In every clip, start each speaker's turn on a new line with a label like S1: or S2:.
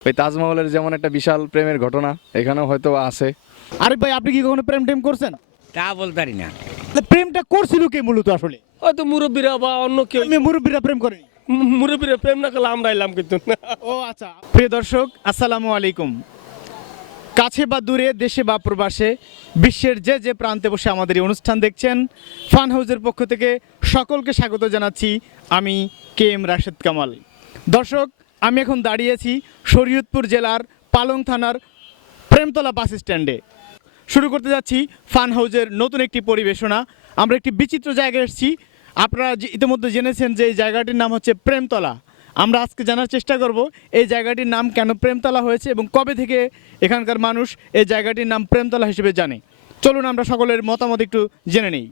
S1: ওই তাজমহলের যেমন একটা বিশাল প্রেমের ঘটনা এখানেও হয়তো আছে।
S2: আরে ভাই, আপনি কি কখনো প্রেম টেম করছেন?
S3: তা বলতারি না।
S2: তাহলে প্রেমটা করছিল কে মূলত আসলে?
S4: হয়তো মুরব্বীরা বা অন্য কেউ।
S2: আমি মুরব্বীরা প্রেম করেনি।
S4: মুরব্বীরা প্রেম না করলে আমরা এলাম কিন্তু না।
S2: ও আচ্ছা। প্রিয় দর্শক, আসসালামু আলাইকুম। কাছে বা দূরে, দেশে বা প্রবাসে, বিশ্বের যে যে প্রান্তে বসে আমাদের এই অনুষ্ঠান দেখছেন, ফান হাউসের পক্ষ থেকে সকলকে স্বাগত জানাচ্ছি। আমি KM রাশেদ কামাল। দর্শক, আমি এখন দাঁড়িয়েছি শরীয়তপুর জেলার পালং থানার প্রেমতলা বাস স্ট্যান্ডে। শুরু করতে যাচ্ছি ফান হাউসের নতুন একটি পরিবেশনা। আমরা একটি বিচিত্র জায়গায় এসেছি। আপনারা ইতিমধ্যে জেনেছেন যে এই জায়গাটির নাম হচ্ছে প্রেমতলা। আমরা আজকে জানার চেষ্টা করব এই জায়গাটির নাম কেন প্রেমতলা হয়েছে এবং কবে থেকে এখানকার মানুষ এই জায়গাটির নাম প্রেমতলা হিসেবে জানে। চলুন আমরা সকলের মতামত একটু জেনে নেই।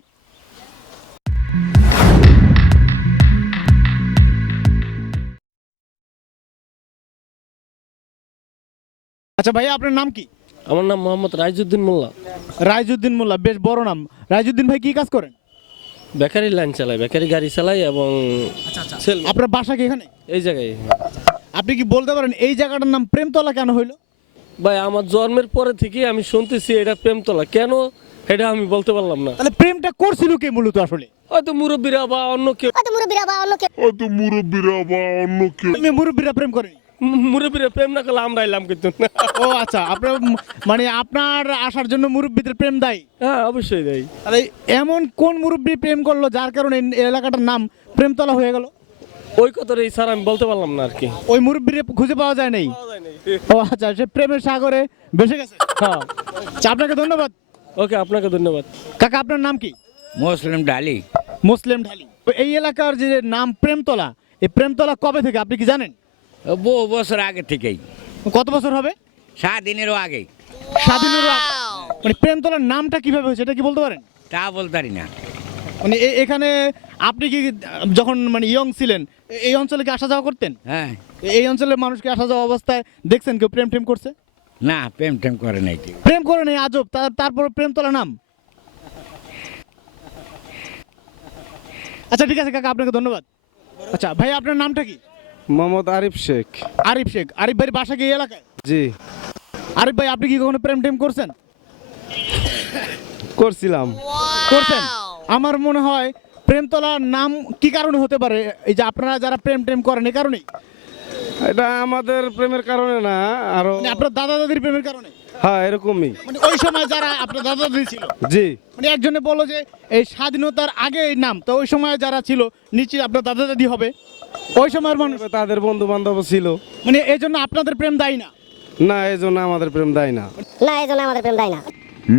S2: আচ্ছা ভাইয়া, আপনার নাম কি?
S4: আমার নাম মোহাম্মদ রাইজউদ্দিন মোল্লা।
S2: রাইজউদ্দিন মোল্লা, বেশ বড় নাম। রাইজউদ্দিন ভাই কি কাজ করেন?
S4: বেকারি লাইন চালাই, বেকারি গাড়ি চালাই এবং ছেলে
S2: আপনার বাসা কি এখানে?
S4: এই জায়গায়।
S2: আপনি কি বলতে পারেন এই জায়গাটার নাম প্রেমতলা কেন হইলো?
S4: ভাই, আমার জন্মের পরে থেকে আমি শুনতেছি এটা প্রেমতলা, কেন এটা আমি বলতে পারলাম না।
S2: তাহলে প্রেমটা করছিল কে মূলত আসলে?
S4: হয়তো মুরব্বীরা বা অন্য কেউ।
S2: মুরব্বীরা প্রেম করেনি।
S4: মুরব্বীরা প্রেম না করলে আমরা এলাম কিন্তু না।
S2: ও আচ্ছা, আপনার মানে আপনার আসার জন্য মুরব্বীদের প্রেম দায়ী?
S4: হ্যাঁ, অবশ্যই দেয়।
S2: তাহলে এমন কোন মুরব্বী প্রেম করলো যার কারণে এই এলাকাটার নাম প্রেমতলা হয়ে গেল?
S4: ওই কথাটা এই স্যার আমি বলতে পারলাম না আর কি।
S2: ওই মুরব্বীর খুঁজে পাওয়া যায় নাই। ও আচ্ছা, সে প্রেমের সাগরে ভেসে গেছে।
S4: হ্যাঁ,
S2: আচ্ছা, আপনাকে ধন্যবাদ।
S4: ওকে, আপনাকে ধন্যবাদ।
S2: কাকা, আপনার নাম কি?
S3: মুসলিম ডালি।
S2: মুসলিম ঢালি। তো এই এলাকার যে নাম প্রেমতলা, এই প্রেমতলা কবে থেকে আপনি কি জানেন?
S3: বহু বছর আগে থেকেই,
S2: কত বছর হবে?
S3: স্বাধীনেরও আগে।
S2: স্বাধীনেরও আগে। মানে প্রেমতলার নামটা কিভাবে হয়েছে এটা কি বলতে পারেন?
S3: তা বলতারি না।
S2: মানে এখানে আপনি কি যখন মানে ইয়ং ছিলেন এই অঞ্চলে কি আসা যাওয়া করতেন?
S3: হ্যাঁ,
S2: এই অঞ্চলের মানুষকে আসা যাওয়া অবস্থায় দেখছেন কেউ প্রেম টেম করছে?
S3: না, প্রেম টেম করে নাই কেউ।
S2: প্রেম করে নেই, আজব। তারপর প্রেমতলা নাম। আচ্ছা ঠিক আছে কাকা, আপনাকে ধন্যবাদ। আচ্ছা ভাই, আপনার নামটা কি?
S5: মোহাম্মদ আরিফ শেখ।
S2: আরিফ শেখ। আরিফ ভাইয়ের বাসা কি এই এলাকায়?
S5: জি,
S2: আরিফ ভাই, আপনি কি কখনো প্রেম টেম করছেন?
S5: করছিলাম।
S2: করছেন? আমার মনে হয় প্রেমতলার নাম কি কারণে হতে পারে? এই যে আপনারা যারা প্রেম টেম করেন এই কারণেই?
S5: এটা আমাদের প্রেমের কারণে না, আরো
S2: মানে আপনার দাদা দাদির প্রেমের কারণে?
S5: হ্যাঁ, এরকমই।
S2: মানে ওই সময় যারা আপনার দাদা দাদি ছিল,
S5: জি,
S2: মানে একজনে বললো যে এই স্বাধীনতার আগে এই নাম, তো ওই সময় যারা ছিল নিশ্চয়ই আপনার দাদা দাদি হবে, ওই সময়ের মানুষ।
S5: তাদের বন্ধু বান্ধব ছিল।
S2: মানে এই জন্য আপনাদের প্রেম দায়ী না?
S5: না, এই জন্য আমাদের প্রেম দেয় না।
S6: না, এই জন্য আমাদের প্রেম দেয় না।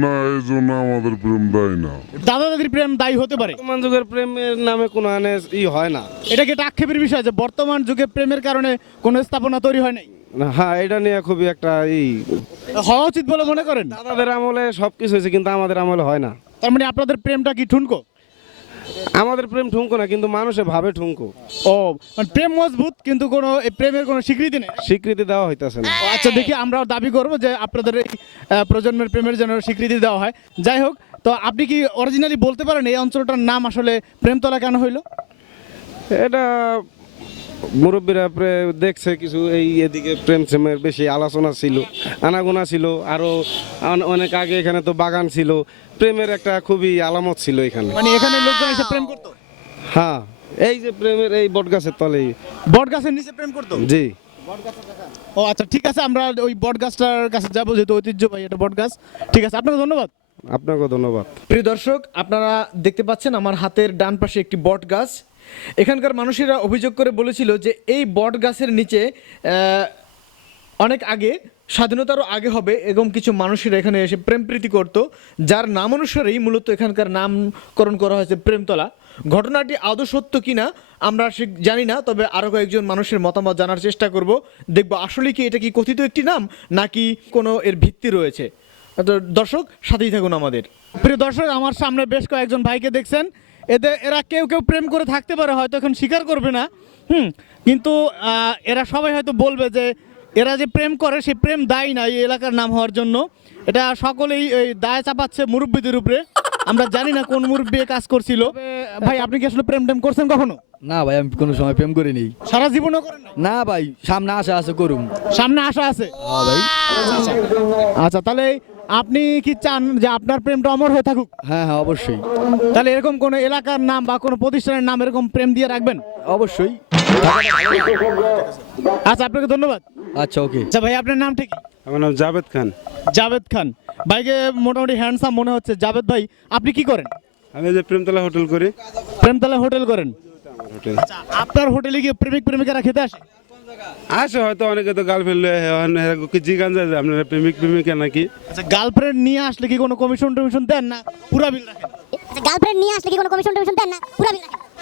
S2: দাদা দাদির প্রেম দায়ী হতে পারে।
S5: বর্তমান যুগের প্রেমের নামে কোনো হয় না।
S2: এটা কি একটা আক্ষেপের বিষয় যে বর্তমান যুগে প্রেমের কারণে কোনো স্থাপনা তৈরি হয় নাই?
S5: হ্যাঁ, এটা নিয়ে খুবই একটা
S2: হওয়া উচিত বলে মনে করেন?
S5: দাদাদের আমলে সবকিছু হয়েছে, কিন্তু আমাদের আমলে হয় না।
S2: তার মানে আপনাদের প্রেমটা কি ঠুনকো?
S5: আমাদের প্রেম ঠুনকো না, কিন্তু মানুষে ভাবে ঠুনকো।
S2: ও, মানে প্রেম মজবুত কিন্তু কোনো এই প্রেমের কোনো স্বীকৃতি নেই।
S5: স্বীকৃতি দেওয়া হইতেছে না।
S2: ও আচ্ছা, দেখি আমরাও দাবি করবো যে আপনাদের এই প্রজন্মের প্রেমের যেন স্বীকৃতি দেওয়া হয়। যাই হোক, তো আপনি কি অরিজিনালি বলতে পারেন এই অঞ্চলটার নাম আসলে প্রেমতলা কেন হইলো?
S5: এটা মুরব্বীরা দেখছে কিছু, এদিকে প্রেম প্রেমের বেশি আলোচনা ছিল, আনাগোনা ছিল। আরো অনেক আগে এখানে তো বাগান ছিল, প্রেমের একটা খুবই আলামত ছিল এখানে।
S2: মানে এখানে লোকজন এসে প্রেম করতো?
S5: হ্যাঁ, এই যে প্রেমের এই বট গাছের তলে।
S2: বট গাছের নিচে প্রেম করতো?
S5: জি।
S2: ও আচ্ছা, ঠিক আছে, আমরা ওই বট গাছটার কাছে যাবো, যেহেতু ঐতিহ্যবাহী এটা বট গাছ। ঠিক আছে, আপনাকে ধন্যবাদ।
S5: আপনাকে ধন্যবাদ।
S2: প্রিয় দর্শক, আপনারা দেখতে পাচ্ছেন আমার হাতের ডান পাশে একটি বট গাছ। এখানকার মানুষেরা অভিযোগ করে বলেছিল যে এই বট গাছের নিচে অনেক আগে, স্বাধীনতারও আগে হবে, এবং কিছু মানুষেরা এখানে এসে প্রেম প্রীতি করতো, যার নাম অনুসারেই মূলত এখানকার নামকরণ করা হয়েছে প্রেমতলা। ঘটনাটি আদৌ সত্য কিনা আমরা জানি না, তবে আরও কয়েকজন মানুষের মতামত জানার চেষ্টা করব, দেখব আসলে কি এটা কি কথিত একটি নাম নাকি কোনো এর ভিত্তি রয়েছে। তো দর্শক, সাথেই থাকুন আমাদের। প্রিয় দর্শক, আমার সামনে বেশ কয়েকজন ভাইকে দেখছেন। এরা কেউ কেউ প্রেম করে থাকতে পারে, হয়তো এখন স্বীকার করবে না, কিন্তু এরা সবাই হয়তো বলবে যে এরা যে প্রেম করে সেই প্রেম দায়ী না এই এলাকার নাম হওয়ার জন্য। এটা সকলেই এই দায় চাপাচ্ছে মুরব্বীদের উপরে। আমরা জানি না কোন মুরব্বী কাজ করছিল। ভাই, আপনি কি আসলে প্রেম টেম করছেন কখনো?
S6: না ভাই আমি কোনো সময় প্রেম করিনি।
S2: সারা জীবনও করেন না?
S6: না ভাই সামনে আশা আছে করুম।
S2: সামনে আশা আছে?
S6: হ্যাঁ ভাই।
S2: আচ্ছা, তাহলে আপনি কি চান যে আপনার প্রেমটা অমর হয়ে থাকুক?
S6: হ্যাঁ হ্যাঁ অবশ্যই।
S2: তাহলে এরকম কোনো এলাকার নাম বা কোনো প্রতিষ্ঠানের নাম এরকম প্রেম দিয়ে রাখবেন?
S6: অবশ্যই।
S2: আচ্ছা, আপনাকে ধন্যবাদ।
S6: আচ্ছা ওকে।
S2: আচ্ছা ভাই, আপনার নাম ঠিক?
S5: আমার নাম জাভেদ খান।
S2: জাভেদ খান ভাইকে মোটামুটি হ্যান্ডসাম মনে হচ্ছে। জাভেদ ভাই, আপনি কি করেন?
S5: আমি যে প্রেমতলা হোটেল করি।
S2: প্রেমতলা হোটেল করেন?
S5: হোটেল
S2: আচ্ছা, আপনার হোটেলে কি প্রেমিক প্রেমিকারা খেতে আসে?
S5: আসে হয়তো, অনেকে তো গার্লফ্রেন্ড জিগান যায় যে আপনারা প্রেমিক প্রেমিকা নাকি।
S2: আচ্ছা, গার্লফ্রেন্ড নিয়ে আসলে কি কোনো কমিশন টমিশন দেন না পুরা বিল রাখেন?
S7: আচ্ছা, গার্লফ্রেন্ড নিয়ে আসলে কি কোনো কমিশন টমিশন দেন না পুরা বিল রাখেন?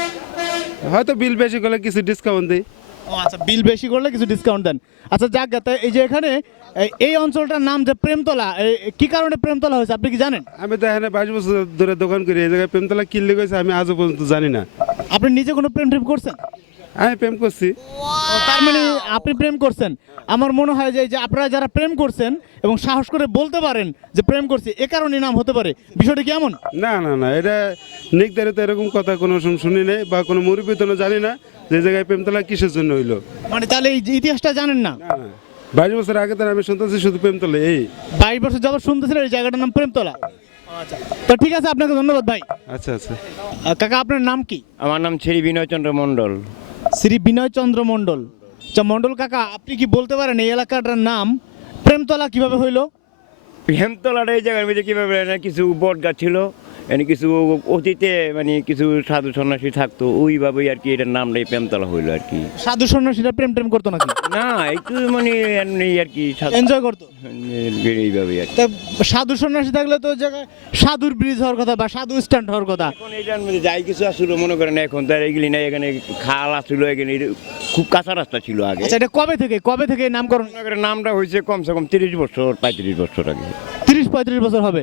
S5: হয়তো বিল বেশি করলে কিছু ডিসকাউন্ট দিই।
S2: ও আচ্ছা, বিল বেশি করলে কিছু ডিসকাউন্ট দেন। আচ্ছা যাক গে, এই যে এখানে এই অঞ্চলটার নাম যে প্রেমতলা, কি কারণে প্রেমতলা হয়েছে আপনি কি জানেন?
S5: আমি তো এখানে 22 বছর ধরে দোকান করি, এই জায়গায় প্রেমতলা কিনলে গেছে আমি আজও পর্যন্ত জানি না।
S2: আপনি নিজে কোনো প্রেম ট্রেম করছেন?
S5: আমি প্রেম করছি।
S2: ও, তার মানে আপনি প্রেম করছেন। আমার মনে হয় যে আপনারা যারা প্রেম করছেন এবং সাহস করে বলতে পারেন যে প্রেম করছি, এ কারণে নাম হতে পারে। বিষয়টা কি এমন?
S5: না না না, এটা নির্ধারিত এরকম কথা কোনো সময় শুনি নাই বা কোনো মুরব্বী তো জানি না যে জায়গায় প্রেমতলা কিসের জন্য হইলো।
S2: মানে তাহলে এই যে ইতিহাসটা জানেন না?
S5: না না, 22 বছর আগে তো আমি শুনতেছি শুধু প্রেমতলা। এই
S2: 22 বছর যাবত শুনতেছিলেন এই জায়গাটার নাম প্রেমতলা? আচ্ছা, তো ঠিক আছে, আপনাকে ধন্যবাদ ভাই।
S5: আচ্ছা আচ্ছা।
S2: কাকা, আপনার নাম কি?
S3: আমার নাম শ্রী বিনয় চন্দ্র মণ্ডল।
S2: শ্রী বিনয় চন্দ্র মণ্ডল। আচ্ছা মণ্ডল কাকা, আপনি কি বলতে পারেন এই এলাকাটার নাম প্রেমতলা কিভাবে হইলো?
S3: প্রেমতলার এই জায়গার মধ্যে কীভাবে কিছু বট গাছ ছিল, এনে কিছু অতীতে মানে কিছু সাধু সন্ন্যাসী থাকতো, ওইভাবেই আর কি এটার নামটাই প্রেমতলা হইলো আর কি।
S2: সাধু সন্ন্যাসীরা প্রেম টেম করতো নাকি?
S3: না একটু মানে এমনি আর কি
S2: এনজয় করতো?
S3: এইভাবেই আর কি।
S2: তা সাধু সন্ন্যাসী থাকলে তো ওই জায়গায় সাধুর ব্রিজ হওয়ার কথা বা সাধু স্ট্যান্ড হওয়ার কথা।
S3: এখন এটার মধ্যে যাই কিছু আসলো মনে করেন, এখন তার এগুলি নাই, এখানে খাল আসলো, এখানে খুব কাঁচা রাস্তা ছিল আগে।
S2: আচ্ছা, এটা কবে থেকে নামকরণ?
S3: মনে করেন নামটা হয়েছে কমসে কম 30 বছর 35 বছর আগে।
S2: 30-35 বছর হবে।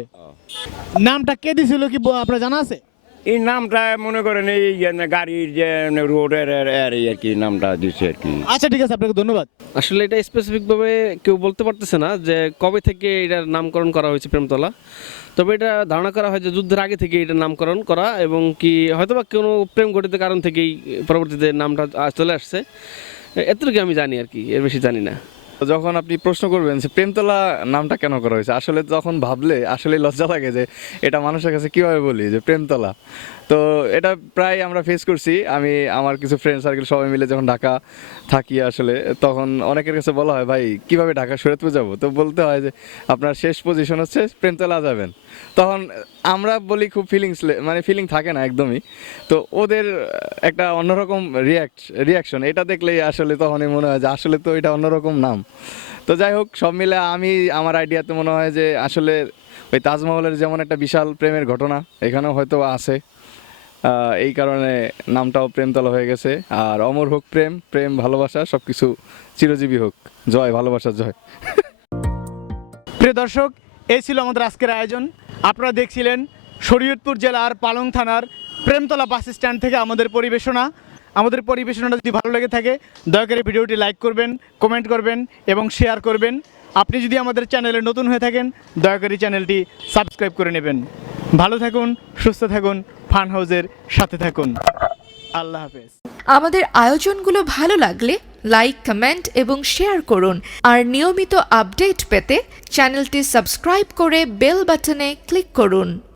S2: নামটা কে দিছিল কি আপনার জানা আছে?
S3: এই নামটা মনে করেন এই গাড়ির যে রোডের আর কি নামটা দিচ্ছে আর কি।
S2: আচ্ছা ঠিক আছে, আপনাকে ধন্যবাদ।
S8: আসলে এটা স্পেসিফিকভাবে কেউ বলতে পারতেছে না যে কবে থেকে এটার নামকরণ করা হয়েছে প্রেমতলা। তবে এটা ধারণা করা হয় যে যুদ্ধের আগে থেকে এটার নামকরণ করা, এবং কি হয়তোবা কোনো প্রেম ঘটিত কারণ থেকেই পরবর্তীতে নামটা চলে আসছে। এতটুকু আমি জানি আর কি, এর বেশি জানি না।
S1: যখন আপনি প্রশ্ন করবেন যে প্রেমতলা নামটা কেন করা হয়েছে, আসলে তখন ভাবলে আসলে লজ্জা লাগে যে এটা মানুষের কাছে কিভাবে বলি যে প্রেমতলা। তো এটা প্রায় আমরা ফেস করছি। আমি আমার কিছু ফ্রেন্ড সার্কেল সবাই মিলে যখন ঢাকা থাকি, আসলে তখন অনেকের কাছে বলা হয় ভাই কিভাবে ঢাকা শরীয়তপুর যাবো, তো বলতে হয় যে আপনার শেষ পজিশন হচ্ছে প্রেমতলা যাবেন। তখন আমরা বলি খুব ফিলিং থাকে না একদমই। তো ওদের একটা অন্যরকম রিয়াকশন, এটা দেখলেই আসলে তখনই মনে হয় যে আসলে তো এটা অন্যরকম নাম। তো যাই হোক, সব মিলে আমি আমার আইডিয়াতে মনে হয় যে আসলে ওই তাজমহলের যেমন একটা বিশাল প্রেমের ঘটনা এখানেও হয়তো আছে, এই কারণে নামটাও প্রেমতলা হয়ে গেছে। আর অমর হোক প্রেম, প্রেম ভালোবাসা সব কিছু চিরজীবী হোক। জয় ভালোবাসা, জয়।
S2: প্রিয় দর্শক, এই ছিল আমাদের আজকের আয়োজন। আপনারা দেখছিলেন শরীয়তপুর জেলার পালং থানার প্রেমতলা বাস স্ট্যান্ড থেকে আমাদের পরিবেশনা। আমাদের পরিবেশনাটা যদি ভালো লেগে থাকে দয়া করে ভিডিওটি লাইক করবেন, কমেন্ট করবেন এবং শেয়ার করবেন। আপনি যদি আমাদের চ্যানেলে নতুন হয়ে থাকেন দয়া করে চ্যানেলটি সাবস্ক্রাইব করে নেবেন। ভালো থাকুন, সুস্থ থাকুন, ফান হাউসের সাথে থাকুন। আল্লাহ হাফেজ।
S9: আমাদের আয়োজনগুলো ভালো লাগলে লাইক, কমেন্ট এবং শেয়ার করুন। আর নিয়মিত আপডেট পেতে চ্যানেলটি সাবস্ক্রাইব করে বেল বাটনে ক্লিক করুন।